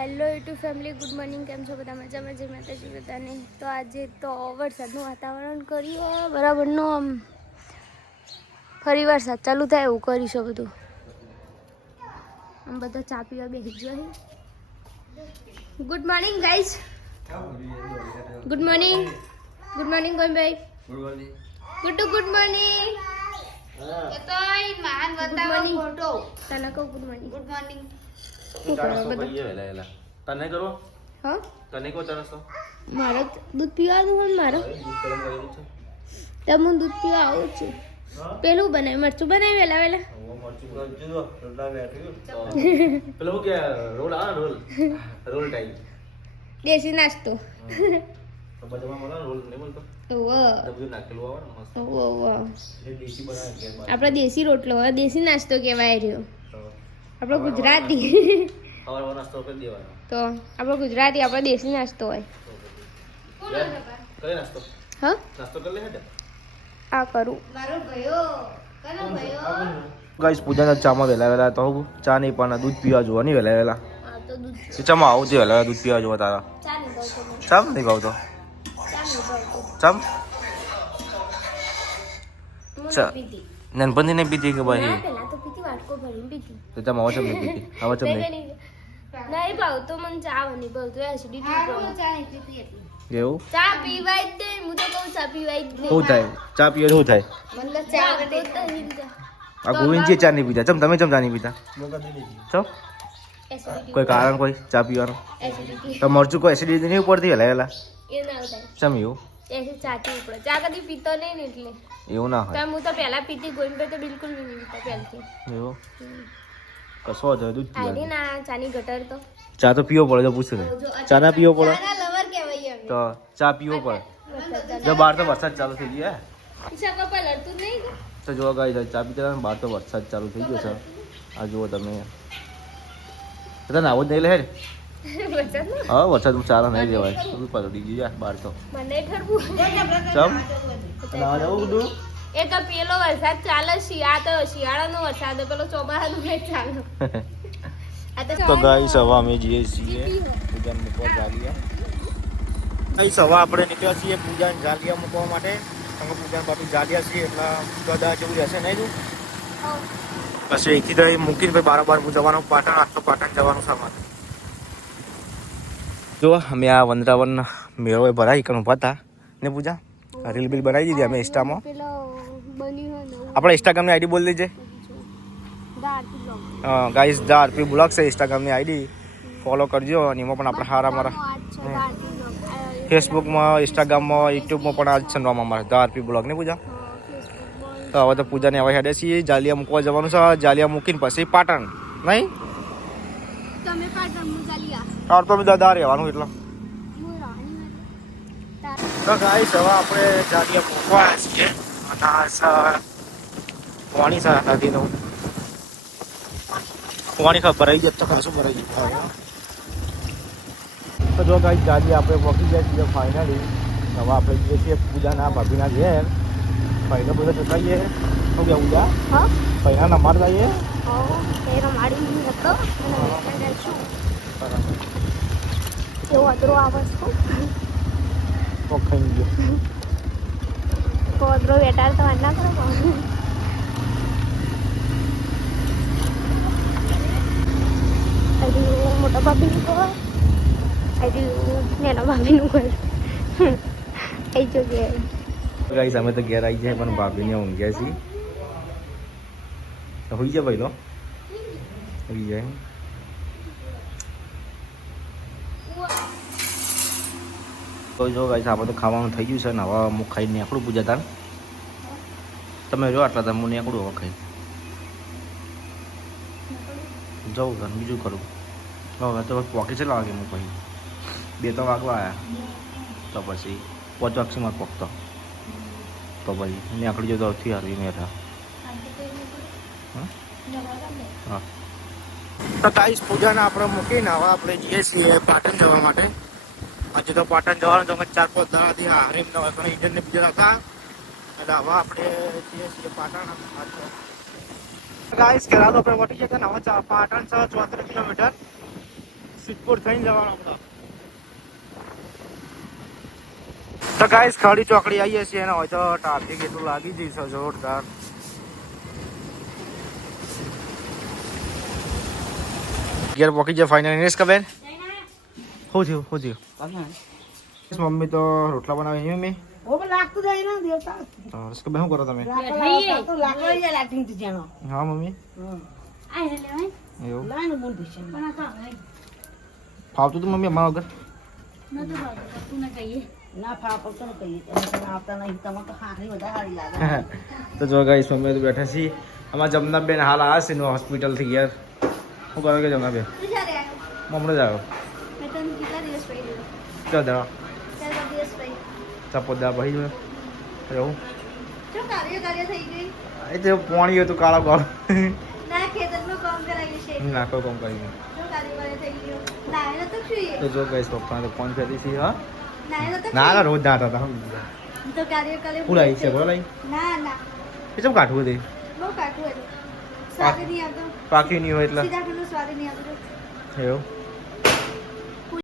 Hello YouTube family, good morning. કેમ છો બધા? મજામાં? જય માતાજી બધાને. તો આજે તો વરસાદનું વાતાવરણ કરીએ બરાબરનું, આમ ફરી વરસાદ ચાલુ થાય એવું કરીશું બધું. આમ બધા ચા પીવા બેસી ગયો છે. Good morning guys. Good morning. Good morning ગોઈભાઈ. Good morning. Good morning. Good morning. તને કહું ગુડ મોર્નિંગ. Good morning. તને કરો હા તને કો ચાલસ તો મારે દૂધ પીવાનું હોય મારે તો હું દૂધ પીવા આવું છું. પેલું બનાવી મરચું બનાવી વેલા વેલા પેલો કે રોલ રોલ ટાઈપ દેશી નાસ્તો. રોલ નહીં બોલતો નાખેલું આપણે દેશી રોટલો દેશી નાસ્તો કહેવાય રહ્યો. આપણો ગુજરાતી નાસ્તો કરી દેવાનો તો આપણો ગુજરાતી આપણો દેશી નાસ્તો હોય. કઈ નાસ્તો હા નાસ્તો કરી લે હેડે આ કરું. ગાઈસ પૂજાના ચામાં વેલા તો ચા નહીં પણ દૂધ પીવા જોવાની વેલા આ તો દૂધ ચામાં આવું છે વેલા દૂધ પીવા જોવા તારા ચા નહીં ભાવતો મને. ચમ નહીં ભાવતો ચા નહીં ભાવતો ચમ હું ચા. નહીં પીતી. નાનપણથી નહીં પીતી કે ભાઈ ના પેલા તો પીતી વાટકો ભરીને પીતી. તો ચમ આવો ચમ નહીં પીતી આવો ચમ નહીં નહીં ભાવતો મને ચા નહીં ભાવતો એસિડિટી પ્રોબ્લેમ. એવું ચા પીવાય જ નહીં. હું તો કહું ચા પીવાય જ નહીં. શું થાય ચા પીવે શું થાય મને ચા તો નહીં ચા. આ ગોવિંદજી ચા નહીં પીતા ચમ તમે ચમ ચા નહીં પીતા ચમ એસિડિટી કોઈ કારણ કોઈ ચા પીવાનું એસિડિટી તો મરચું કોઈ એસિડિટી નહીં પડતી વેલા એ ના થાય. ચમ એવું એસી ચાટી ઉપડે. ચા કદી પીતો નહીં ને એટલે. એવું ના હોય તો હું તો પહેલા પીતી ગોઈન તો બિલકુલ નહીં પીતા પહેલથી. એવું કશો વાંધો નહીં, દૂધ આની પીવાનું ના ચાની ગટર તો ચા તો પીવો પડે તો પૂછે ચા ના પીવો પડે ચાના લવર કહેવાય અમે. તો ચા પીવો પડે વરસાદ જો બહાર તો વરસાદ ચાલુ થઈ ગયો ઈશા કપા લડતું જ નહીં ને? તો જોવા ગઈ ચા પીતા બહાર તો વરસાદ ચાલુ થઈ ગયો છે આ જુઓ તમે તને આવું જ નહીં લે વરસાદમાં? હા વરસાદ ચાલા નહીં લેવાય તું પલળી ગઈ યાર બહાર તો મને ઠરવું. ચમ નાવા જવું બધું એ તો પેલો વરસાદ ચાલે આ તો શિયાળાનો વરસાદ પેલો ચોમાસાનો નહીં ચાલે. આ તો ગાઈસ હવે અમે જઈએ છીએ પૂજાને મૂકવા જાલિયા. ગાઈસ હવે આપણે નીકળ્યા છીએ પૂજાને જાલિયા મૂકવા માટે. તમે પૂજાને બાપી જાલિયા છીએ એટલે ગદા જેવું રહેશે નહીં તું પછી એકથી તો મૂકીને ભાઈ બારોબાર જવાનું પાટણ આટલો પાટણ જવાનું સામાન જો અમે આ વંદરાવન મેળો ભરાઈ કણ ઉભા હતા ને પૂજા રીલ બિલ બનાવી દીધી અમે ઇન્સ્ટામાં. પેલો બન્યું હોય ને આપણે ઇન્સ્ટાગ્રામની આઈડી બોલી દેજે ગાઈસ ધ આરપી બ્લોગ છે ઇન્સ્ટાગ્રામની આઈડી ફોલો કરજો અને એમાં પણ આપણે હારા મારા ફેસબુકમાં ઇન્સ્ટાગ્રામમાં યુટ્યુબમાં પણ આજ છે નામ અમારે ધ આરપી બ્લોગ ને પૂજા. તો હવે તો પૂજાને હવે હેડે છીએ જાલિયા મૂકવા જવાનું છે. જાલિયા મૂકીને પછી પાટણ નહીં તમે પાટણ ચાલ્યા તાર તો બધા રહેવાનું એટલે તો ગાઈસ હવે આપણે જાલિયા મૂકવા છીએ અને પાણી છે નદીનું પાણી ભરાઈ જાય તો ખાસું ભરાઈ જાય. તો જો ગાઈસ જાલિયા આપણે પહોંચી જાય છીએ ફાઇનલી. હવે આપણે જઈએ છીએ પૂજાના ભાભીના ઘેર પહેલો બધા ચકાઈએ શું કે પૂજા હા પહેલા નંબર જઈએ એનો માડી હતો એવો અદરો આવે તો ખાઈ ગયો તો અદરો વેટાર તો ના કરો મોટા ભાભીનું કહો નાના ભાભીનું કહે એ જો કે ગાઈસ અમે તો ઘેર આવી જાય પણ ભાભીને ઊંઘ્યા છીએ તો હોઈ જાય પહેલો હોઈ જાય તો જો ગાઈસ આપણે તો ખાવાનું થઈ ગયું છે ને હવે હું ખાઈને નીકળું પૂજા તાર તમે જો આટલા તમે હું નીકળું હવે ખાઈ જવું તાર બીજું કરું હવે તો પોકી છે લાગે હું પછી 2-3 વાગવા આવ્યા તો પછી 5 વાગશીમાં પોકતો તો પછી નીકળી જતો થી હારી મેઠા હા. તો ગાઈસ પૂજાને આપણે મૂકીને હવે આપણે જઈએ છીએ પાટણ જવા માટે. હજુ તો પાટણ જવાનું તો 4-5 દાડાથી હારીમ ન હોય પણ ઇન્ટરને બીજા હતા એટલે હવે આપણે જઈએ છીએ પાટણ. ગાઈસ ઘેરા તો આપણે વટી ગયા ને હવે પાટણ 34 કિલોમીટર સિદ્ધપુર થઈને જવાનું આપણે. તો ગાઈસ ખાડી ચોકડી આવીએ છીએ ને હોય તો ટ્રાફિક એટલું લાગી જઈશ જોરદાર. ઘેર પોકી જાય ફાઇનલ. ઇનેશ કબેન શું થયું? મમ્મી તો રોટલા બનાવી નહીં મમ્મી. શું કરો તમે? હા મમ્મી એવું ફાવતું તું મમ્મી અમારા વગર? તો જો ગાઈસ મમ્મી તો બેઠા છીએ. અમારા જમનાબેન હાલ આવ્યા છે હોસ્પિટલ થી ઘેર. શું કરો કે જમનાબેન? હમણાં જ આવ્યો. ચાલ દવા ચપોદા ભાઈ જો એવું એ તો પાણી હતું કાળા કાળ ના કોઈ કામ કરી તો જો ગઈશ પપ્પા તો ફોન કરી છે. હા ના ના રોજ ના હતા હું લાવી છે બોલો લાવી એ ચમ કાઠવું હતી પાકી નહીં હોય એટલે એવું